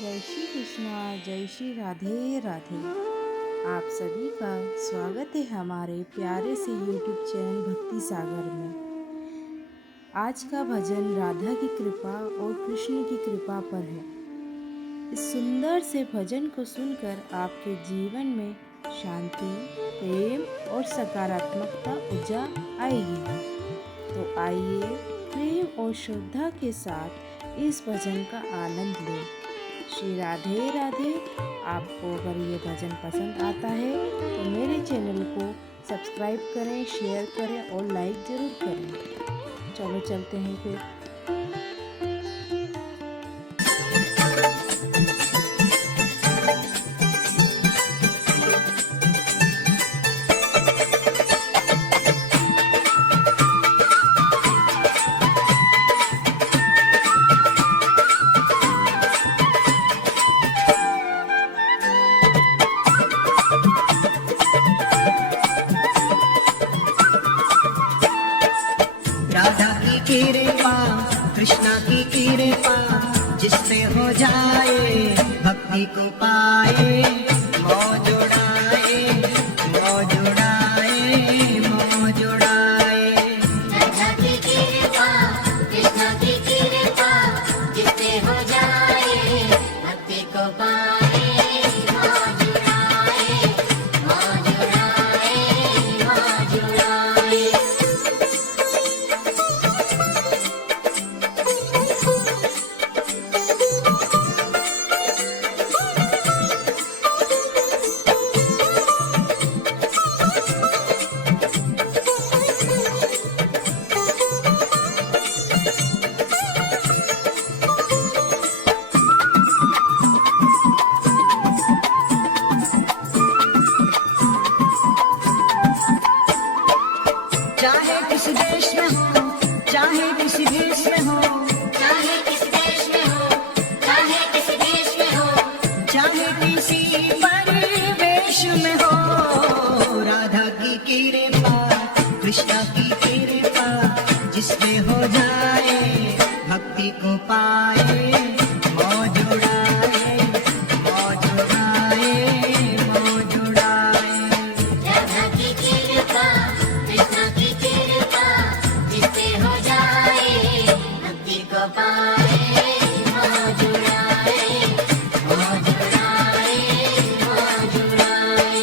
जय श्री कृष्णा, जय श्री राधे राधे। आप सभी का स्वागत है हमारे प्यारे से YouTube चैनल भक्ति सागर में। आज का भजन राधा की कृपा और कृष्ण की कृपा पर है। इस सुंदर से भजन को सुनकर आपके जीवन में शांति, प्रेम और सकारात्मकता ऊर्जा आएगी। तो आइए प्रेम और श्रद्धा के साथ इस भजन का आनंद लें। श्री राधे राधे। आपको अगर ये भजन पसंद आता है तो मेरे चैनल को सब्सक्राइब करें, शेयर करें और लाइक ज़रूर करें। चलो चलते हैं फिर। राधा की कृपा, कृष्णा की कृपा, जिससे हो जाए भक्ति को पाए। मौज उड़ाए, मौज उड़ाए, मौज उड़ाए। राधा की कृपा, कृष्णा की कृपा, जिससे हो जाए भक्ति को पाए। मौज उड़ाए, मौज उड़ाए, मौज उड़ाए। चाहे किस देश में हो, चाहे किसी देश में हो, चाहे किस देश में हो, चाहे किस देश में हो, चाहे किसी परिवेश में हो। राधा की कृपा, कृष्णा की कृपा, जिसमें हो जाए भक्ति को पाए। मौज उड़ाए, मौज उड़ाए, मौज उड़ाए। राधा की कृपा, कृष्णा की कृपा, जिससे हो जाए भक्ति को पाए। मौज उड़ाए, मौज उड़ाए, मौज उड़ाए।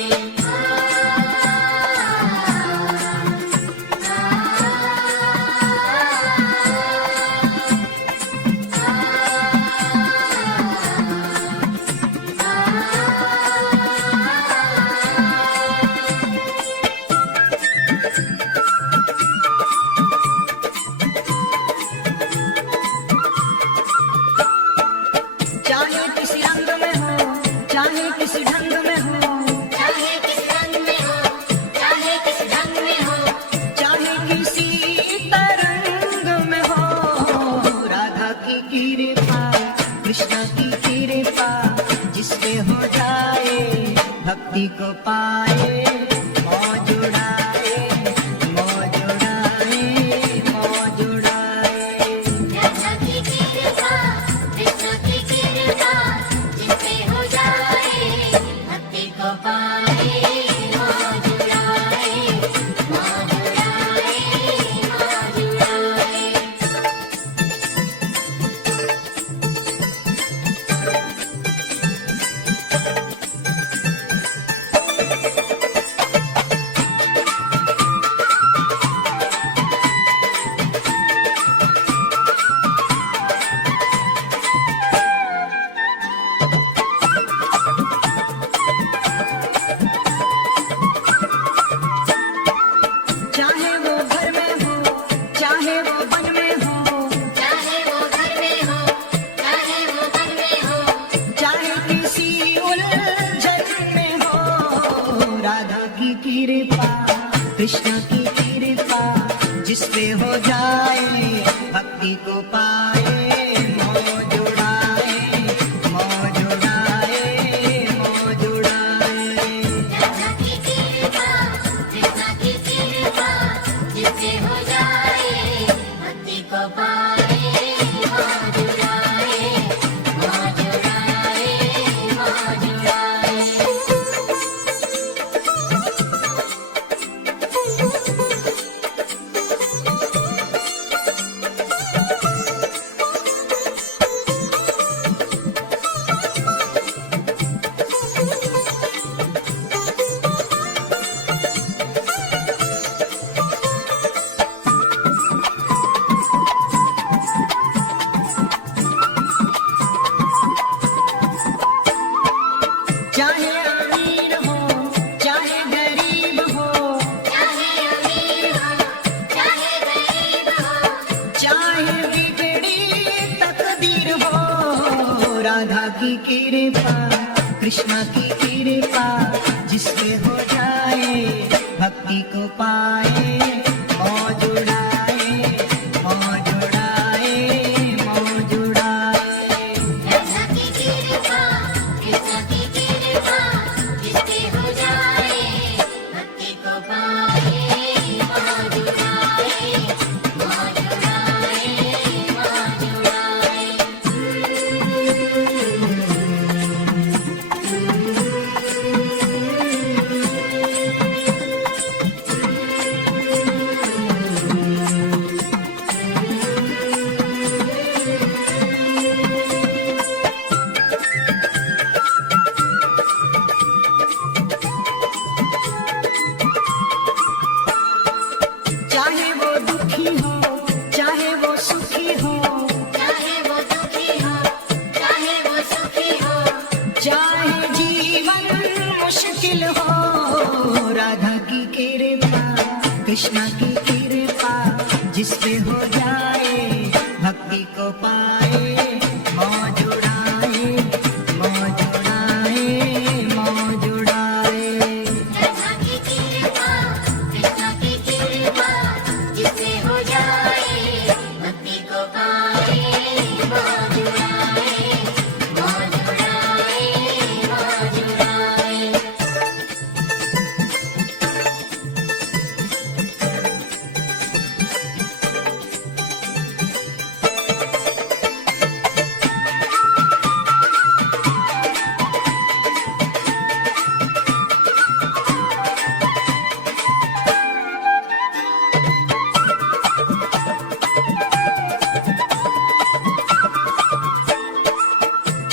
चाहे किसी रंग में हो, चाहे किसी ढंग में हो, चाहे किस रंग में हो, चाहे किस ढंग में हो, चाहे किसी तरंग में हो। राधा की कृपा, कृष्णा की कृपा, जिससे हो जाए भक्ति को पाए। मौज उड़ाए, मौज उड़ाए, मौज उड़ाए। राधा की कृपा, कृष्णा की कृपा, जिससे हो जाए भक्ति को पाए। मौज उड़ाए, मौज उड़ाए, मौज उड़ाए। चाहे वो घर में हो, चाहे वो वन में हो, चाहे वो घर में हो, चाहे वो वन में हो, चाहे किसी उलझन में हो। राधा की कृपा, कृष्णा की कृपा, जिसपे हो जाए भक्ति को पाए। मौज उड़ाए, मौज उड़ाए, मौज उड़ाए। राधा की कृपा, कृष्णा की कृपा, जिससे हो जाए भक्ति को पाए। मौज उड़ाए, मौज उड़ाए। राधा की कृपा कृष्णा की कृपा जिसपे हो जाए भक्ति को पाए मौज उड़ाए मौज उड़ाए मौज उड़ाए राधा की कृपा कृष्ण की कृपा जिसपे हो जाए भक्ति को पाए मौज उड़ाए मौज उड़ाए मौज उड़ाए। चाहे वो दुखी हो चाहे वो सुखी हो चाहे वो दुखी हो चाहे वो सुखी हो चाहे जीवन मुश्किल हो राधा की कृपा कृष्णा की कृपा जिसपे हो जाए भक्ति को पाए मौज उड़ाए मौज उड़ाए मौज उड़ाए राधा की कृपा कृष्ण की कृपा जिससे हो जाए भक्ति को पाए मौज उड़ाए मौज उड़ाए मौज उड़ाए।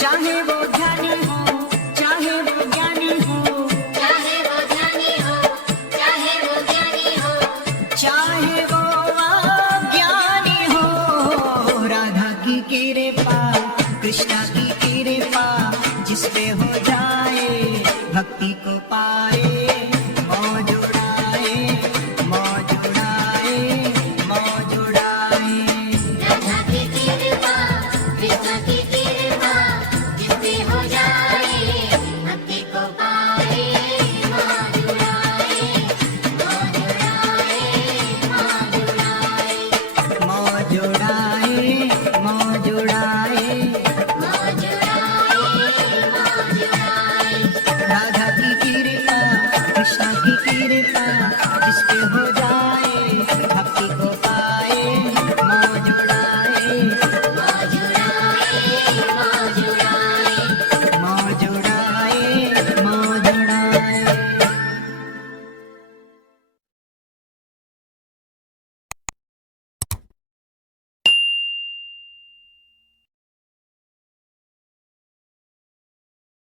चाहे वो ज्ञानी हो चाहे वो ज्ञानी हो चाहे वो ज्ञानी हो चाहे वो ज्ञानी हो चाहे वो अज्ञानी हो राधा की कृपा कृष्णा की कृपा जिसपे हो जाए भक्ति को पाए